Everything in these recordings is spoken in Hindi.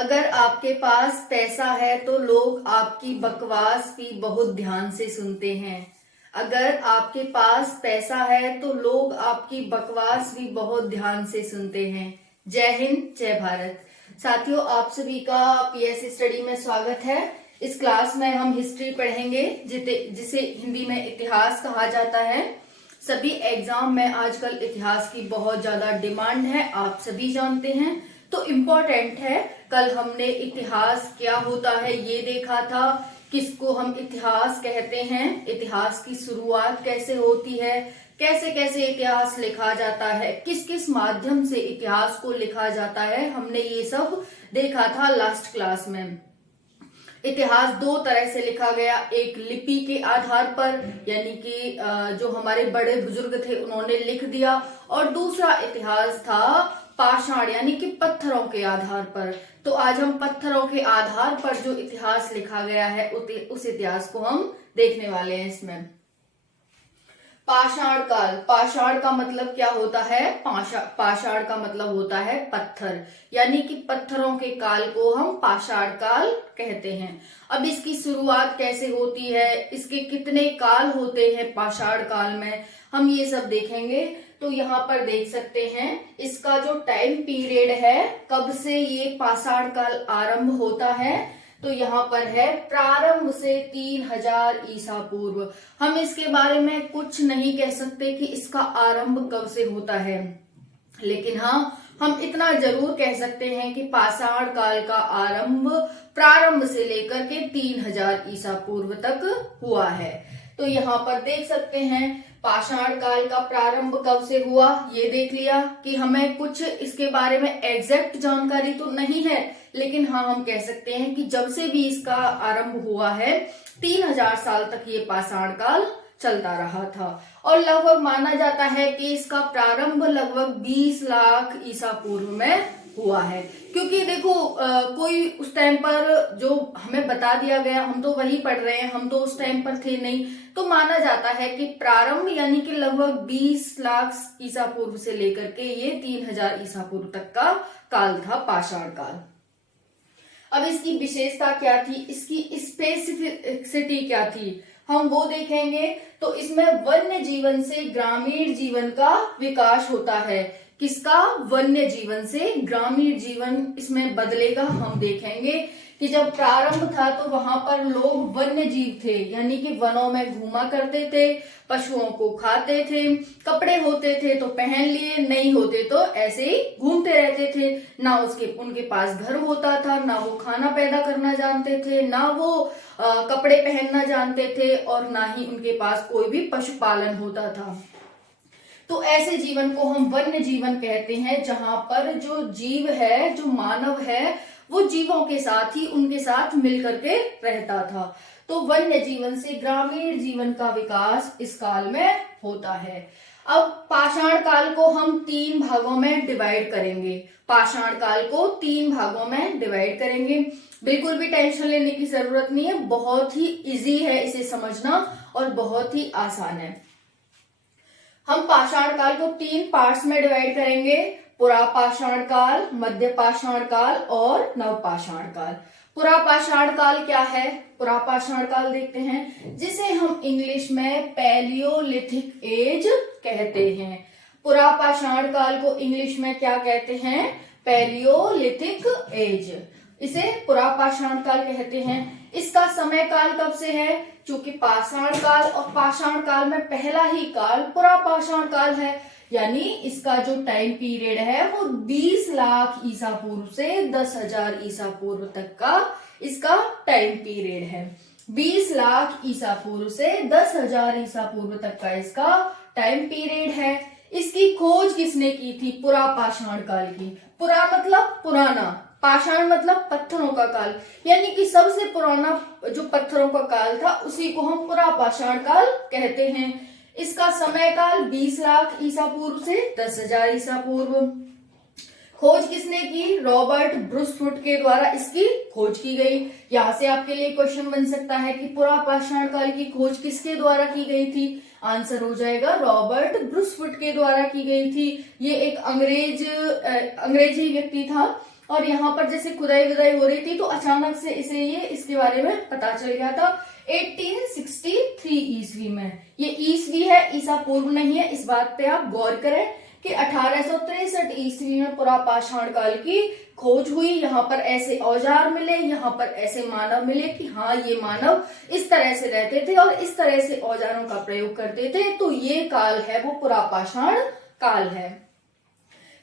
अगर आपके पास पैसा है तो लोग आपकी बकवास भी बहुत ध्यान से सुनते हैं। अगर आपके पास पैसा है तो लोग आपकी बकवास भी बहुत ध्यान से सुनते हैं। जय हिंद, जय भारत। साथियों, आप सभी का पीएस स्टडी में स्वागत है। इस क्लास में हम हिस्ट्री पढ़ेंगे, जिसे हिंदी में इतिहास कहा जाता है। सभी एग्जाम में आजकल इतिहास की बहुत ज्यादा डिमांड है, आप सभी जानते हैं, तो इम्पोर्टेंट है। कल हमने इतिहास क्या होता है ये देखा था, किसको हम इतिहास कहते हैं, इतिहास की शुरुआत कैसे होती है, कैसे कैसे इतिहास लिखा जाता है, किस किस माध्यम से इतिहास को लिखा जाता है, हमने ये सब देखा था लास्ट क्लास में। इतिहास दो तरह से लिखा गया, एक लिपि के आधार पर, यानी कि जो हमारे बड़े बुजुर्ग थे उन्होंने लिख दिया, और दूसरा इतिहास था पाषाण यानी कि पत्थरों के आधार पर। तो आज हम पत्थरों के आधार पर जो इतिहास लिखा गया है उस इतिहास को हम देखने वाले हैं। इसमें पाषाण काल, पाषाण का मतलब क्या होता है? पाषाण का मतलब होता है पत्थर, यानी कि पत्थरों के काल को हम पाषाण काल कहते हैं। अब इसकी शुरुआत कैसे होती है, इसके कितने काल होते हैं पाषाण काल में, हम ये सब देखेंगे। तो यहाँ पर देख सकते हैं इसका जो टाइम पीरियड है, कब से ये पाषाण काल आरंभ होता है, तो यहाँ पर है प्रारंभ से 3000 ईसा पूर्व। हम इसके बारे में कुछ नहीं कह सकते कि इसका आरंभ कब से होता है, लेकिन हाँ, हम इतना जरूर कह सकते हैं कि पाषाण काल का आरंभ प्रारंभ से लेकर के 3000 ईसा पूर्व तक हुआ है। तो यहाँ पर देख सकते हैं पाषाण काल का प्रारंभ कब से हुआ, ये देख लिया कि हमें कुछ इसके बारे में एग्जैक्ट जानकारी तो नहीं है, लेकिन हाँ, हम कह सकते हैं कि जब से भी इसका आरंभ हुआ है 3000 साल तक ये पाषाण काल चलता रहा था। और लगभग माना जाता है कि इसका प्रारंभ लगभग 20 लाख ईसा पूर्व में हुआ है, क्योंकि देखो कोई उस टाइम पर जो हमें बता दिया गया हम तो वही पढ़ रहे हैं, हम तो उस टाइम पर थे नहीं, तो माना जाता है कि प्रारंभ यानी कि लगभग 20 लाख ईसा पूर्व से लेकर के ये 3000 ईसा पूर्व तक का काल था पाषाण काल। अब इसकी विशेषता क्या थी, इसकी स्पेसिफिसिटी क्या थी, हम वो देखेंगे। तो इसमें वन्य जीवन से ग्रामीण जीवन का विकास होता है। किसका? वन्य जीवन से ग्रामीण जीवन इसमें बदलेगा। हम देखेंगे कि जब प्रारंभ था तो वहां पर लोग वन्य जीव थे, यानी कि वनों में घूमा करते थे, पशुओं को खाते थे, कपड़े होते थे तो पहन लिए, नहीं होते तो ऐसे ही घूमते रहते थे। ना उनके पास घर होता था, ना वो खाना पैदा करना जानते थे, ना वो कपड़े पहनना जानते थे, और ना ही उनके पास कोई भी पशुपालन होता था। तो ऐसे जीवन को हम वन्य जीवन कहते हैं, जहां पर जो जीव है, जो मानव है, वो जीवों के साथ ही उनके साथ मिलकर के रहता था। तो वन्य जीवन से ग्रामीण जीवन का विकास इस काल में होता है। अब पाषाण काल को हम 3 भागों में डिवाइड करेंगे। पाषाण काल को 3 भागों में डिवाइड करेंगे। बिल्कुल भी टेंशन लेने की जरूरत नहीं है, बहुत ही इजी है इसे समझना और बहुत ही आसान है। हम पाषाण काल को 3 पार्ट्स में डिवाइड करेंगे, पुरा पाषाण काल, मध्य पाषाण काल और नव पाषाण काल। पुरा पाषाण काल क्या है? पुरा पाषाण काल देखते हैं, जिसे हम इंग्लिश में पैलियोलिथिक एज कहते हैं। पुरा पाषाण काल को इंग्लिश में क्या कहते हैं? Palaeolithic age. इसे पुरा पाषाण काल कहते हैं। इसका समय काल कब से है? क्योंकि पाषाण काल और पाषाण काल में पहला ही काल पुरा पाषाण काल है, यानी इसका जो टाइम पीरियड है वो 20 लाख ईसा पूर्व से 10,000 ईसा पूर्व तक का इसका टाइम पीरियड है। 20 लाख ईसा पूर्व से 10,000 ईसा पूर्व तक का इसका टाइम पीरियड है। इसकी खोज किसने की थी? पुरा पाषाण काल की। पुरा मतलब पुराना, पाषाण मतलब पत्थरों का काल, यानी कि सबसे पुराना जो पत्थरों का काल था उसी को हम पुरा पाषाण काल कहते हैं। इसका समय काल 20 लाख ईसा पूर्व से 10,000 ईसा पूर्व। खोज किसने की? रॉबर्ट ब्रूसफुट के द्वारा इसकी खोज की गई। यहाँ से आपके लिए क्वेश्चन बन सकता है कि पुरा पाषाण काल की खोज किसके द्वारा की गई थी? आंसर हो जाएगा रॉबर्ट ब्रूसफुट के द्वारा की गई थी। ये एक अंग्रेजी व्यक्ति था और यहाँ पर जैसे खुदाई विदाई हो रही थी तो अचानक से इसे ये इसके बारे में पता चल गया था 1863 ईस्वी में। ये ईस्वी है, ईसा पूर्व नहीं है, इस बात पे आप गौर करें कि 1863 ईस्वी में पुरापाषाण काल की खोज हुई। यहाँ पर ऐसे औजार मिले, यहाँ पर ऐसे मानव मिले कि हाँ ये मानव इस तरह से रहते थे और इस तरह से औजारों का प्रयोग करते थे, तो ये काल है वो पुरापाषाण काल है।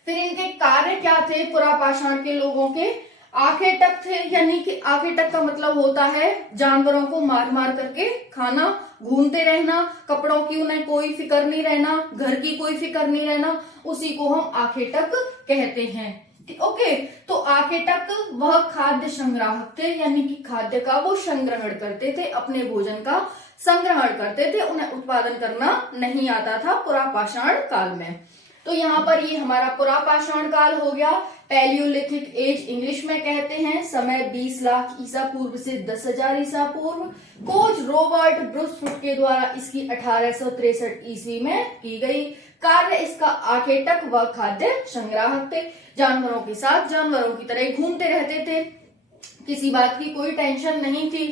फिर इनके कार्य क्या थे पुरापाषाण के लोगों के? आखेटक थे, यानी कि आखेटक का मतलब होता है जानवरों को मार मार करके खाना, घूमते रहना, कपड़ों की उन्हें कोई फिक्र नहीं रहना, घर की कोई फिक्र नहीं रहना, उसी को हम आखेटक कहते हैं। ओके, तो आखेटक वह खाद्य संग्राहक थे, यानी कि खाद्य का वो संग्रहण करते थे, अपने भोजन का संग्रहण करते थे, उन्हें उत्पादन करना नहीं आता था पुरापाषाण काल में। तो यहाँ पर ये हमारा पुरापाषाण काल हो गया। पैलियोलिथिक एज इंग्लिश में कहते हैं। समय 20 लाख ईसा पूर्व से 10,000 ईसा पूर्व। खोज रॉबर्ट ब्रूसफुट के द्वारा इसकी 1863 ईस्वी में की गई। कार्य इसका आखेटक व खाद्य संग्राहक थे, जानवरों के साथ जानवरों की तरह घूमते रहते थे, किसी बात की कोई टेंशन नहीं थी।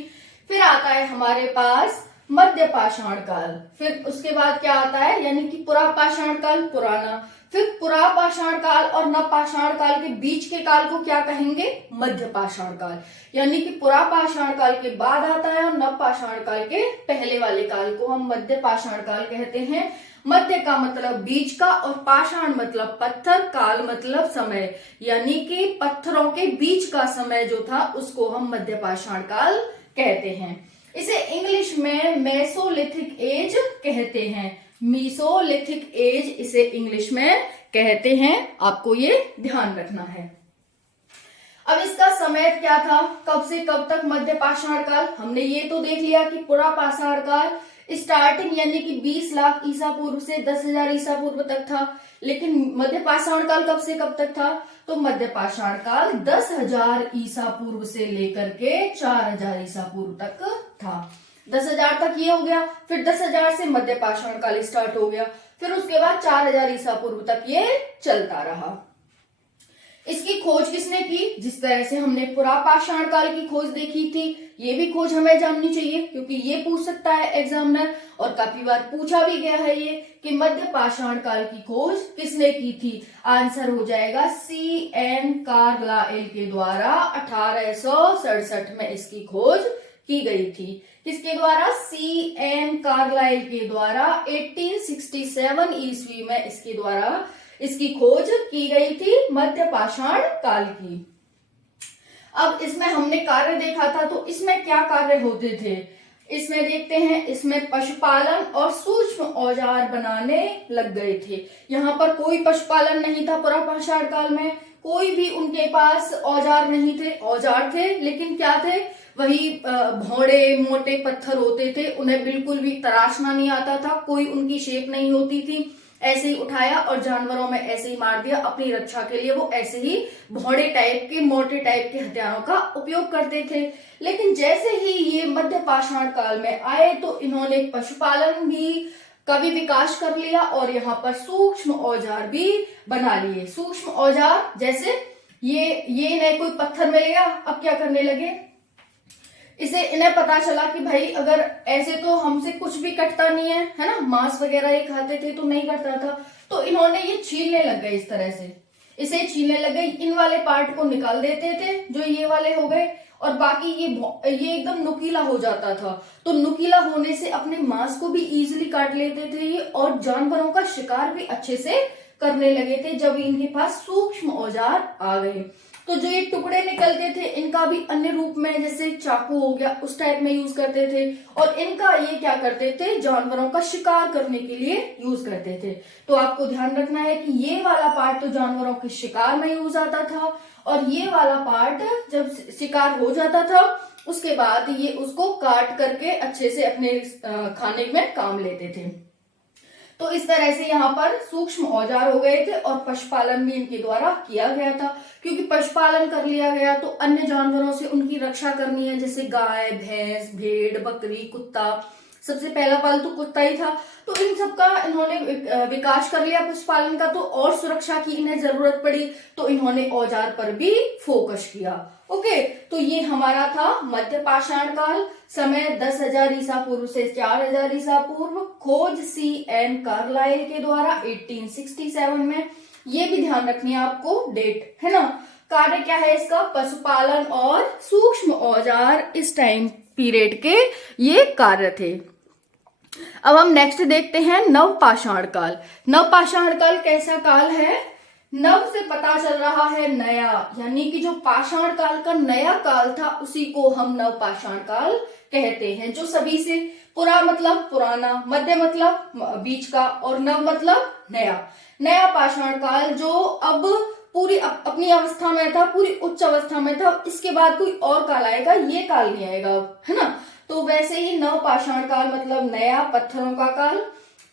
फिर आता है हमारे पास मध्य पाषाण काल। फिर उसके बाद क्या आता है, यानी कि पुरापाषाण काल पुराना, फिर पुरापाषाण काल और नवपाषाण काल के बीच के काल को क्या कहेंगे? मध्य पाषाण काल। यानी कि पुरापाषाण काल के बाद आता है और नवपाषाण काल के पहले वाले काल को हम मध्य पाषाण काल कहते हैं। मध्य का मतलब बीच का और पाषाण मतलब पत्थर, काल मतलब समय, यानी कि पत्थरों के बीच का समय जो था उसको हम मध्य पाषाण काल कहते हैं। इसे इंग्लिश में मेसोलिथिक एज कहते हैं। मीसोलिथिक एज इसे इंग्लिश में कहते हैं, आपको ये ध्यान रखना है। अब इसका समय क्या था, कब से कब तक मध्य पाषाण काल? हमने ये तो देख लिया कि पुरापाषाण काल स्टार्टिंग यानी कि 20 लाख ईसा पूर्व से 10,000 ईसा पूर्व तक था। लेकिन मध्य पाषाण काल कब से कब तक था? तो मध्य पाषाण काल 10,000 ईसा पूर्व से लेकर के 4,000 ईसा पूर्व तक था। 10,000 तक ये हो गया, फिर 10,000 से मध्य पाषाण काल स्टार्ट हो गया, फिर उसके बाद 4,000 ईसा पूर्व तक ये चलता रहा। इसकी खोज किसने की? जिस तरह से हमने पुरापाषाण काल की खोज देखी थी, ये भी खोज हमें जाननी चाहिए, क्योंकि ये पूछ सकता है एग्जामिनर, और काफी बार पूछा भी गया है ये कि मध्य पाषाण काल की खोज किसने की थी। आंसर हो जाएगा C.N. कार्लाइल के द्वारा 1867 में इसकी खोज की गई थी। किसके द्वारा? C.N. कार्लाइल के द्वारा 1867 ईस्वी में इसके द्वारा इसकी खोज की गई थी मध्य पाषाण काल की। अब इसमें हमने कार्य देखा था, तो इसमें क्या कार्य होते थे इसमें देखते हैं। इसमें पशुपालन और सूक्ष्म औजार बनाने लग गए थे। यहाँ पर कोई पशुपालन नहीं था पुरापाषाण काल में, कोई भी उनके पास औजार नहीं थे। औजार थे लेकिन क्या थे? वही भौड़े मोटे पत्थर होते थे, उन्हें बिल्कुल भी तराशना नहीं आता था, कोई उनकी शेप नहीं होती थी। ऐसे ही उठाया और जानवरों में ऐसे ही मार दिया, अपनी रक्षा के लिए वो ऐसे ही भौड़े टाइप के मोटे टाइप के हथियारों का उपयोग करते थे। लेकिन जैसे ही ये मध्य पाषाण काल में आए तो इन्होंने पशुपालन भी का भी विकास कर लिया और यहाँ पर सूक्ष्म औजार भी बना लिए। सूक्ष्म औजार जैसे ये इन्हें कोई पत्थर मिल गया, अब क्या करने लगे, इसे इन्हें पता चला कि भाई अगर ऐसे तो हमसे कुछ भी कटता नहीं है ना, मांस वगैरह ये खाते थे तो नहीं कटता था, तो इन्होंने ये छीलने लग गए। इस तरह से इसे छीलने लग गए, इन वाले पार्ट को निकाल देते थे जो ये वाले हो गए, और बाकी ये एकदम नुकीला हो जाता था। तो नुकीला होने से अपने मांस को भी इजीली काट लेते थे ये, और जानवरों का शिकार भी अच्छे से करने लगे थे जब इनके पास सूक्ष्म औजार आ गए। तो जो ये टुकड़े निकलते थे इनका भी अन्य रूप में, जैसे चाकू हो गया, उस टाइप में यूज करते थे, और इनका ये क्या करते थे, जानवरों का शिकार करने के लिए यूज करते थे। तो आपको ध्यान रखना है कि ये वाला पार्ट तो जानवरों के शिकार में यूज आता था, और ये वाला पार्ट जब शिकार हो जाता था उसके बाद ये उसको काट करके अच्छे से अपने खाने में काम लेते थे। तो इस तरह से यहाँ पर सूक्ष्म औजार हो गए थे, और पशुपालन भी इनके द्वारा किया गया था, क्योंकि पशुपालन कर लिया गया तो अन्य जानवरों से उनकी रक्षा करनी है, जैसे गाय, भैंस, भेड़, बकरी, कुत्ता, सबसे पहला पालतू कुत्ता ही था। तो इन सब का इन्होंने विकास कर लिया पशुपालन का, तो और सुरक्षा की इन्हें जरूरत पड़ी, तो इन्होंने औजार पर भी फोकस किया। ओके, तो ये हमारा था मध्य पाषाण काल। समय 10,000 ईसा पूर्व से 4,000 ईसा पूर्व। खोज C.N. कार्लाइल के द्वारा 1867 में। ये भी ध्यान रखनी है आपको डेट, है ना। कार्य क्या है इसका? पशुपालन और सूक्ष्म औजार, इस टाइम पीरियड के ये कार्य थे। अब हम नेक्स्ट देखते हैं नवपाषाण काल। नवपाषाण काल कैसा काल है? नव से पता चल रहा है नया, यानी कि जो पाषाण काल का नया काल था उसी को हम नवपाषाण काल कहते हैं। जो सभी से पुरा मतलब पुराना, मध्य मतलब बीच का, और नव मतलब नया। नया पाषाण काल जो अब पूरी अपनी अवस्था में था, पूरी उच्च अवस्था में था, इसके बाद कोई और काल आएगा, ये काल नहीं आएगा अब, है ना। तो वैसे ही नवपाषाण काल मतलब नया, पत्थरों का काल।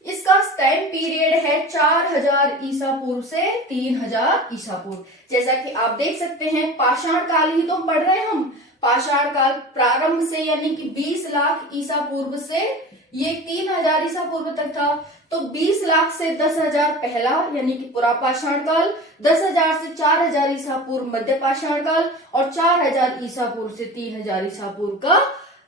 इसका टाइम पीरियड है 4,000 ईसा पूर्व से 3,000 ईसा पूर्व। जैसा कि आप देख सकते हैं, पाषाण काल ही तो पढ़ रहे हैं हम। पाषाण काल प्रारंभ से यानी कि 20 लाख ईसा पूर्व से ये 3,000 ईसा पूर्व तक था। तो 20 लाख से 10,000 पहला यानी कि पुरा पाषाण काल, 10,000 से 4,000 ईसा पूर्व मध्य पाषाण काल, और 4,000 ईसा पूर्व से 3,000 ईसा पूर्व का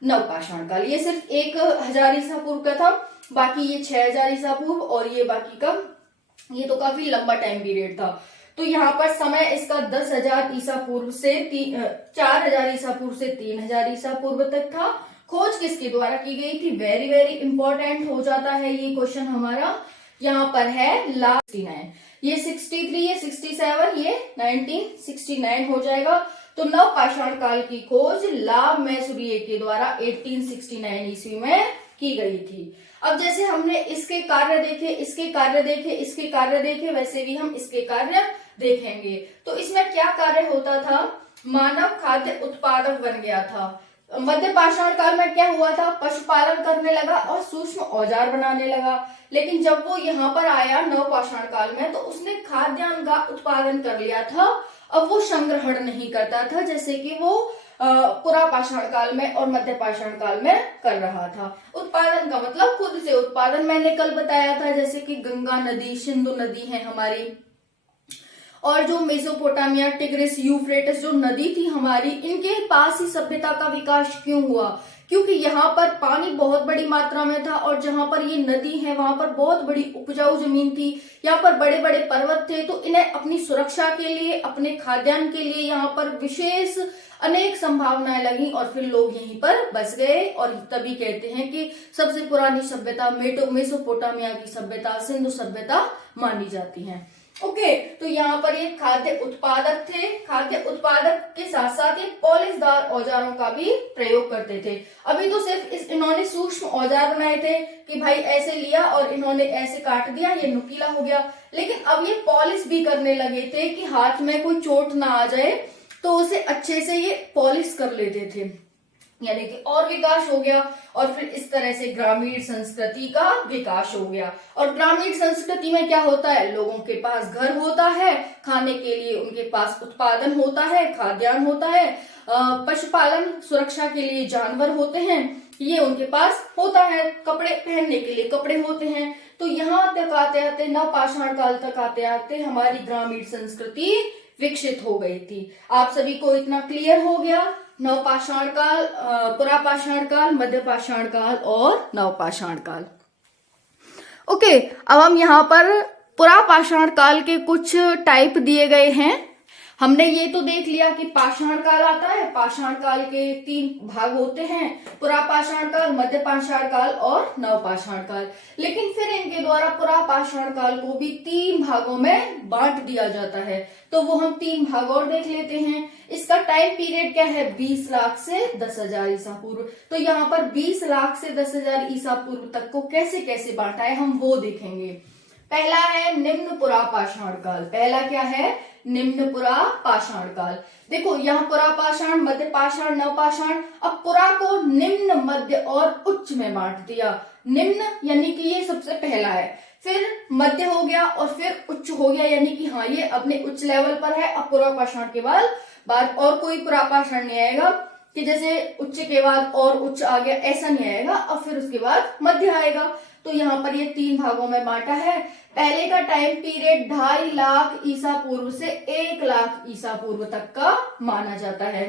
नवपाषाण काल। ये सिर्फ 1,000 ईसा पूर्व का था, बाकी ये 6,000 ईसा पूर्व, और ये बाकी का, ये तो काफी लंबा टाइम पीरियड था। तो यहाँ पर समय इसका 10,000 ईसा पूर्व से 4,000 ईसा पूर्व से 3,000 ईसा पूर्व तक था। खोज किसके द्वारा की गई थी? वेरी वेरी इंपॉर्टेंट हो जाता है ये क्वेश्चन हमारा। यहाँ पर है ला 69, ये 63, ये 67, ये 1969 हो जाएगा। तो नवपाषाण काल की खोज ला मैसूरिये के द्वारा 1869 ईस्वी में की गई थी। अब जैसे हमने इसके कार्य देखे, इसके कार्य देखे, इसके कार्य देखे, वैसे भी हम इसके कार्य देखेंगे। तो इसमें क्या कार्य होता था? मानव खाद्य उत्पादक बन गया था। मध्य पाषाण काल में क्या हुआ था? पशुपालन करने लगा और सूक्ष्म औजार बनाने लगा। लेकिन जब वो यहाँ पर आया नवपाषाण काल में, तो उसने खाद्यान्न का उत्पादन कर लिया था। अब वो संग्रहण नहीं करता था जैसे कि वो पुरा पाषाण काल में और मध्य पाषाण काल में कर रहा था। उत्पादन का मतलब खुद से उत्पादन, मैंने कल बताया था, जैसे कि गंगा नदी, सिंधु नदी है हमारी, और जो मेसोपोटामिया, टिग्रिस, यूफ्रेटिस जो नदी थी हमारी, इनके पास ही सभ्यता का विकास क्यों हुआ? क्योंकि यहाँ पर पानी बहुत बड़ी मात्रा में था, और जहां पर ये नदी है वहां पर बहुत बड़ी उपजाऊ जमीन थी, यहाँ पर बड़े बड़े पर्वत थे। तो इन्हें अपनी सुरक्षा के लिए, अपने खाद्यान्न के लिए यहाँ पर विशेष अनेक संभावनाएं लगी, और फिर लोग यहीं पर बस गए। और तभी कहते हैं कि सबसे पुरानी सभ्यता मेसोपोटामिया की सभ्यता, सिंधु सभ्यता मानी जाती है। ओके, तो यहाँ पर ये खाद्य उत्पादक थे। खाद्य उत्पादक के साथ साथ ये पॉलिशदार औजारों का भी प्रयोग करते थे। अभी तो सिर्फ इन्होंने सूक्ष्म औजार बनाए थे कि भाई ऐसे लिया और इन्होंने ऐसे काट दिया, ये नुकीला हो गया। लेकिन अब ये पॉलिश भी करने लगे थे कि हाथ में कोई चोट ना आ जाए, तो उसे अच्छे से ये पॉलिश कर लेते थे, यानी कि और विकास हो गया। और फिर इस तरह से ग्रामीण संस्कृति का विकास हो गया। और ग्रामीण संस्कृति में क्या होता है? लोगों के पास घर होता है, खाने के लिए उनके पास उत्पादन होता है, खाद्यान्न होता है, पशुपालन, सुरक्षा के लिए जानवर होते हैं, ये उनके पास होता है, कपड़े पहनने के लिए कपड़े होते हैं। तो यहाँ तक आते आते, नवपाषाण काल तक आते आते हमारी ग्रामीण संस्कृति विकसित हो गई थी। आप सभी को इतना क्लियर हो गया? नवपाषाण काल, पुरा पाषाण काल, मध्य पाषाण काल और नवपाषाण काल। ओके, अब हम यहाँ पर पुरा पाषाण काल के कुछ टाइप दिए गए हैं। हमने ये तो देख लिया कि पाषाण काल आता है, पाषाण काल के 3 भाग होते हैं, पुरा पाषाण काल, मध्य पाषाण काल और नवपाषाण काल। लेकिन फिर इनके द्वारा पुरा पाषाण काल को भी 3 भागों में बांट दिया जाता है। तो वो हम 3 भाग और देख लेते हैं। इसका टाइम पीरियड क्या है? 20 लाख से 10,000 ईसा पूर्व। तो यहाँ पर 20 लाख से 10,000 ईसा पूर्व तक को कैसे कैसे बांटा है हम वो देखेंगे। पहला है निम्न पुरा पाषाण काल। पहला क्या है? निम्न पुरा पाषाण काल। देखो यहाँ पुरा पाषाण, मध्य पाषाण, नवपाषाण। अब पुरा को निम्न, मध्य और उच्च में बांट दिया। निम्न यानी कि ये सबसे पहला है, फिर मध्य हो गया और फिर उच्च हो गया, यानी कि हाँ ये अपने उच्च लेवल पर है। अब पुरा पाषाण के बाद और कोई पुरा पाषाण नहीं आएगा। कि जैसे उच्च के बाद और उच्च आ गया, ऐसा नहीं आएगा, अब फिर उसके बाद मध्य आएगा। तो यहाँ पर ये 3 भागों में बांटा है। पहले का टाइम पीरियड 2.5 लाख ईसा पूर्व से 1 लाख ईसा पूर्व तक का माना जाता है।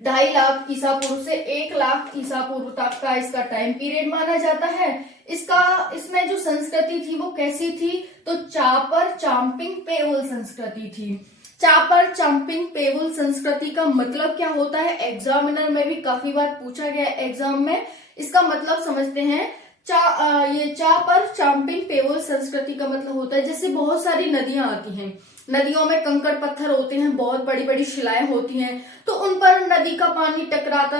2.5 लाख ईसा पूर्व से 1 लाख ईसा पूर्व तक का इसका टाइम पीरियड माना जाता है। इसमें जो संस्कृति थी वो कैसी थी, तो चापर चांपिंग पेवुल संस्कृति थी। चापर चांपिंग पेवुल संस्कृति का मतलब क्या होता है, एग्जामिनर में भी काफी बार पूछा गया एग्जाम में। इसका मतलब समझते हैं। ये चापर चांपिंग पेवुल संस्कृति का मतलब होता है जैसे बहुत सारी नदियां आती हैं, नदियों में कंकड़ पत्थर होते हैं, बहुत बड़ी बड़ी शिलाएं होती हैं, तो उन पर नदी का पानी टकराता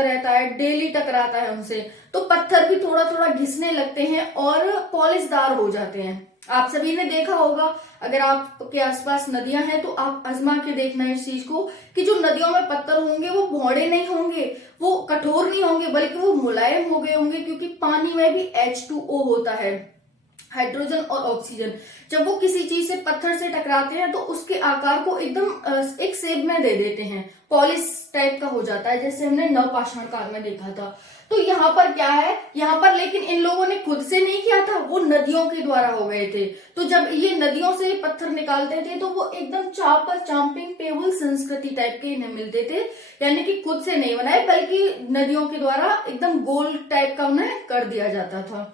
रहता है, डेली टकराता है उनसे, तो पत्थर भी थोड़ा थोड़ा घिसने लगते हैं और पॉलिशदार हो जाते हैं। आप सभी ने देखा होगा, अगर आपके आसपास नदियां हैं तो आप आजमा के देखना इस चीज को कि जो नदियों में पत्थर होंगे वो भौड़े नहीं होंगे, वो कठोर नहीं होंगे, बल्कि वो मुलायम हो गए होंगे, क्योंकि पानी में भी H2O होता है, हाइड्रोजन और ऑक्सीजन। जब वो किसी चीज से, पत्थर से टकराते हैं तो उसके आकार को एकदम एक शेप में दे देते हैं, पॉलिश टाइप का हो जाता है, जैसे हमने नवपाषाण काल में देखा था। तो यहाँ पर क्या है, यहाँ पर लेकिन इन लोगों ने खुद से नहीं किया था, वो नदियों के द्वारा हो गए थे। तो जब ये नदियों से पत्थर निकालते थे तो वो एकदम चापर चांपिंग पेवुल संस्कृति टाइप के इन्हें मिलते थे, यानी कि खुद से नहीं बनाए बल्कि नदियों के द्वारा एकदम गोल टाइप का उन्हें कर दिया जाता था।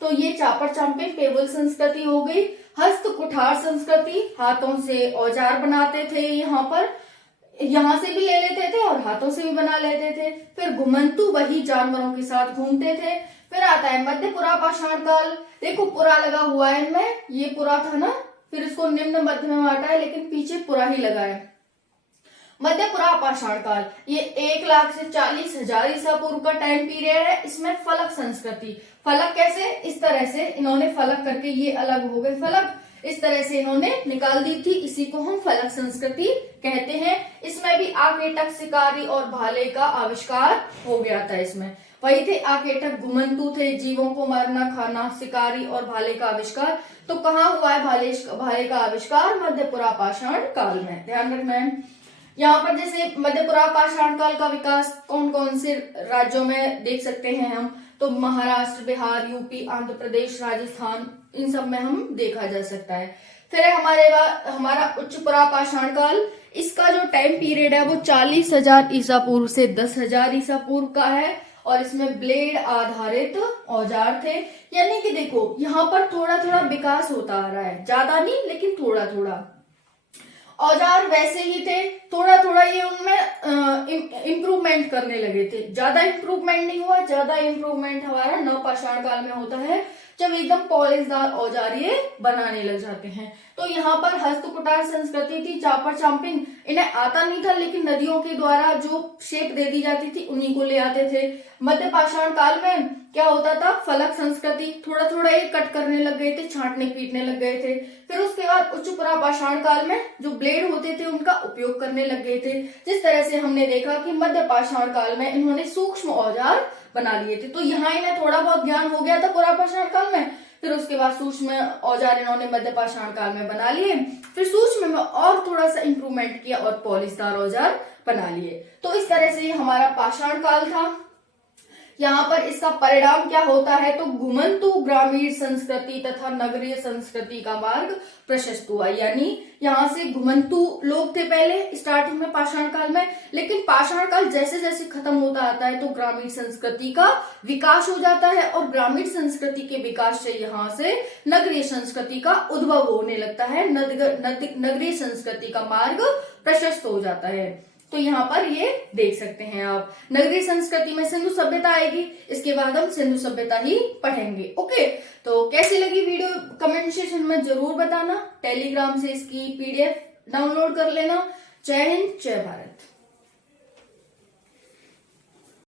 तो ये चापर चांपिंग पेवुल संस्कृति हो गई। हस्त कुठार संस्कृति, हाथों से औजार बनाते थे, यहाँ से भी ले लेते थे और हाथों से भी बना लेते थे। फिर घुमंतु, वही जानवरों के साथ घूमते थे। फिर आता है मध्य पुरा पाषाण काल। देखो पुरा लगा हुआ है इनमें, ये पुरा था ना, फिर इसको निम्न मध्य में बांटा है, लेकिन पीछे पुरा ही लगा है। मध्य पुरा पाषाण काल, ये 1 लाख से 40,000 ईसा पूर्व का टाइम पीरियड है। इसमें फलक संस्कृति, फलक कैसे, इस तरह से इन्होंने फलक करके, ये अलग हो गए फलक, इस तरह से इन्होंने निकाल दी थी, इसी को हम फलक संस्कृति कहते हैं। इसमें भी आकेटक, शिकारी और भाले का आविष्कार हो गया था। इसमें वही थे आकेटक, घुमंतु थे, जीवों को मारना खाना, शिकारी और भाले का आविष्कार। तो कहाँ हुआ है भाले का आविष्कार, मध्यपुरा पाषाण काल में, ध्यान रखना है। यहाँ पर जैसे मध्यपुरा पाषाण काल का विकास कौन कौन से राज्यों में देख सकते हैं हम, तो महाराष्ट्र, बिहार, यूपी, आंध्र प्रदेश, राजस्थान, इन सब में हम देखा जा सकता है। फिर हमारा उच्च पुरा पाषाण काल, इसका जो टाइम पीरियड है वो 40,000 ईसा पूर्व से 10,000 ईसा पूर्व का है, और इसमें ब्लेड आधारित औजार थे। यानी कि देखो यहाँ पर थोड़ा थोड़ा विकास होता आ रहा है, ज्यादा नहीं लेकिन थोड़ा थोड़ा। औजार वैसे ही थे, थोड़ा थोड़ा ये उनमें इम्प्रूवमेंट करने लगे थे, ज्यादा इम्प्रूवमेंट नहीं हुआ। ज्यादा इम्प्रूवमेंट हमारा नवपाषाण काल में होता है, जब एकदम पॉलिशदार औजार ये बनाने लग जाते हैं। तो यहाँ पर हस्तकुटार संस्कृति थी, चापर चांपिंग, इन्हें आता नहीं था, लेकिन नदियों के द्वारा जो शेप दे दी जाती थी उन्हीं को ले आते थे। मध्य पाषाण काल में क्या होता था, फलक संस्कृति, थोड़ा थोड़ा ये कट करने लग गए थे, छांटने पीटने लग गए थे। फिर उसके बाद उच्च पुरा पाषाण काल में जो ब्लेड होते थे उनका उपयोग करने लग गए थे। जिस तरह से हमने देखा कि मध्य पाषाण काल में इन्होंने सूक्ष्म औजार बना लिए थे, तो यहाँ इन्हें थोड़ा बहुत ज्ञान हो गया था पुरा पाषाण काल में। फिर उसके बाद सूक्ष्म औजार इन्होंने मध्य पाषाण काल में बना लिए, फिर सूक्ष्म में और थोड़ा सा इंप्रूवमेंट किया और पॉलिशदार औजार बना लिए। तो इस तरह से हमारा पाषाण काल था। यहाँ पर इसका परिणाम क्या होता है, तो घुमंतु ग्रामीण संस्कृति तथा नगरीय संस्कृति का मार्ग प्रशस्त हुआ। यानी यहाँ से घुमंतु लोग थे पहले स्टार्टिंग में पाषाण काल में, लेकिन पाषाण काल जैसे जैसे खत्म होता आता है तो ग्रामीण संस्कृति का विकास हो जाता है, और ग्रामीण संस्कृति के विकास से यहाँ से नगरीय संस्कृति का उद्भव होने लगता है, नगरीय संस्कृति का मार्ग प्रशस्त हो जाता है। तो यहाँ पर ये देख सकते हैं आप, नगरीय संस्कृति में सिंधु सभ्यता आएगी, इसके बाद हम सिंधु सभ्यता ही पढ़ेंगे। ओके, तो कैसी लगी वीडियो कमेंट सेक्शन में जरूर बताना। टेलीग्राम से इसकी PDF डाउनलोड कर लेना। जय हिंद, जय भारत।